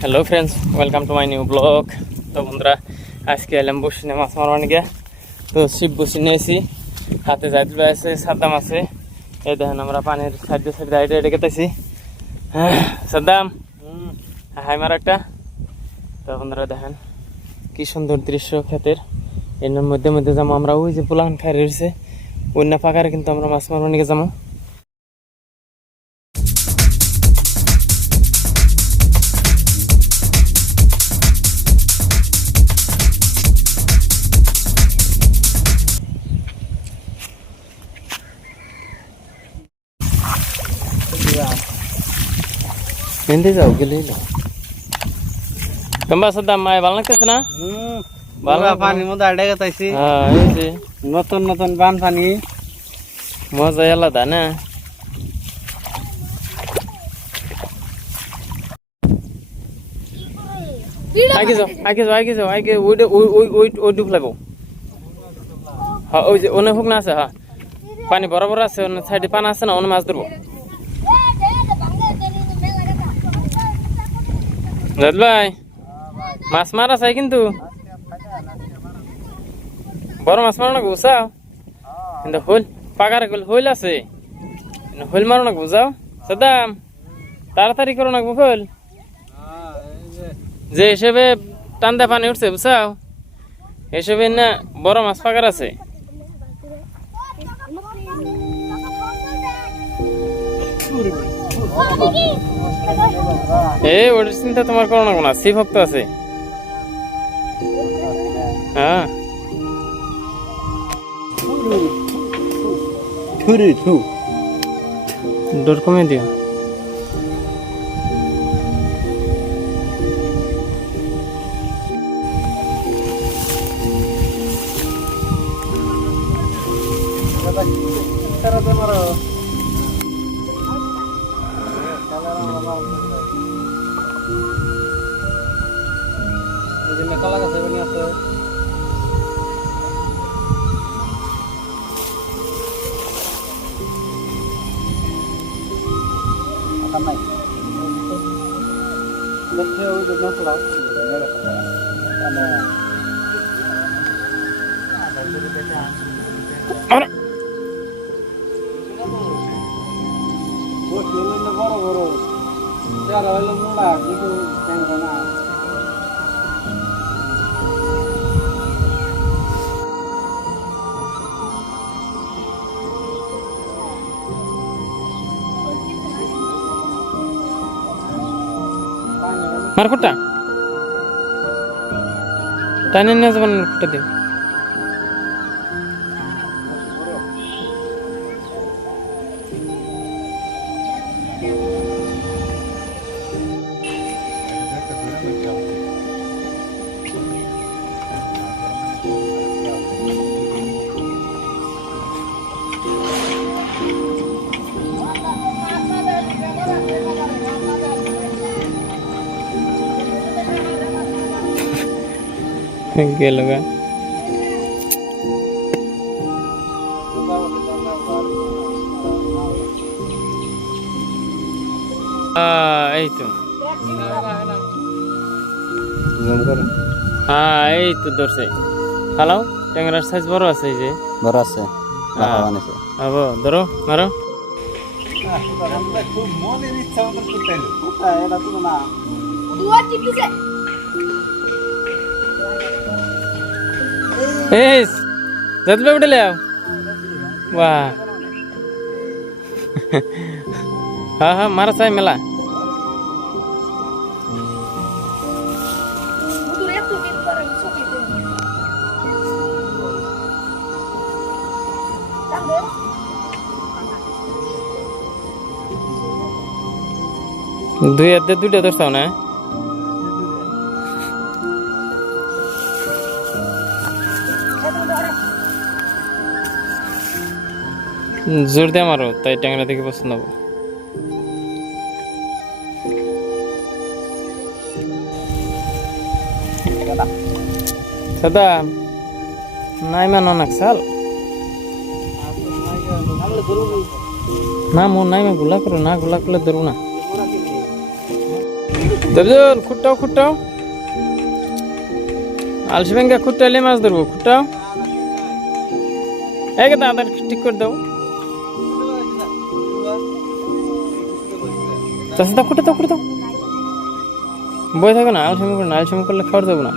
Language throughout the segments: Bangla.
Hello friends, welcome to my new blog. তো বন্ধুরা, আজকে এলাম বসিনে মাছ মারবার গিয়া। তো শিব বসি নিয়েছি, হাতে জাইদুল আছে, সাদ্দাম আছে। এই দেখেন আমরা পানির সাইডে সাইডে হাইটে হেঁটে গেতেছি। সাদ্দাম হাই মার একটা। তো বন্ধুরা দেখেন কি সুন্দর দৃশ্য ক্ষেতের। এর মধ্যে মধ্যে যাবো আমরা, ওই যে পোলান খাই রয়েছে অন্য ফাঁকারে, কিন্তু আমরা মাছ মারবার নিয়ে যাবো। এনতে যাও গেলেই না কম্বা সাদ্দাম, মায় ভালো লাগতেছে না? ভালো পানির মধ্যে আডে গেতাইছি। হ্যাঁ, এই যে নতুন নতুন বান পানি, মজা আলাদা না? আগে ওই ডুব লাগো। হ্যাঁ, ওই যে অনেক হোক না আছে। হ্যাঁ, পানি বরাবর আছে, অন্য সাইডে পানি আছে না, অনেক মাছ ধরবো। জাদ ভাই, মাছ মারা চাই কিন্তু বড় মাছ মারো না, বুঝাও। কিন্তু হইল পাকার হইল আছে, হইল মারো না, বুঝাও। সাদ্দাম তাড়াতাড়ি করো না, হইল যে হিসেবে টান্দা পানি উঠছে, বুঝাও। হিসেবে না বড় মাছ পাকার আছে। এই ওটার চিন্তা তোমার করো না, কোনো সি ভক্ত আছে। হ্যাঁ, ডোর কমে দিও। কলা গাছ আছে। বড় বড় হইল মোলা, কিন্তু না মার কোটা টাইনে নিয়ে যাবেন, কোটা দিন। গেল গা। এই তো, হ্যাঁ এই তো ধরছে। খালাও, ট্যাংরার সাইজ বড় আছে, এই যে বড় আছে। হবো, ধরো মারো। এই যাদবে উঠলে বাহ। হ্যাঁ হ্যাঁ, মারা চাই মেলা। দুই হাতে দুইটা ধরছাও না? জোর দিয়ে মারো, তাই ট্যাংরা দেখে পছন্দ হবো। সাদা নাই মানো না সাল। না মন নাই গুলা করো না, গুলা করলে ধরবো না। দেবজল খুঁটাও খুঁটাও, আলসি ব্যাংকে খুঁটালে মাছ ধরবো, খুঁটাও এক দাদা ঠিক করে দাও। চাষা খুঁটে দাও, খুঁটে দাও, বই থাকো না, আলসেমি করে না, আলসেমি করলে খাওয়ার যাবো না।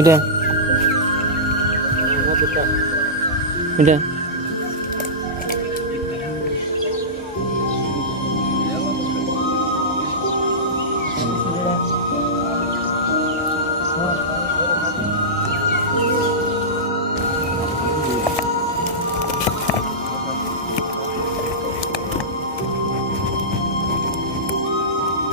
এটা এটা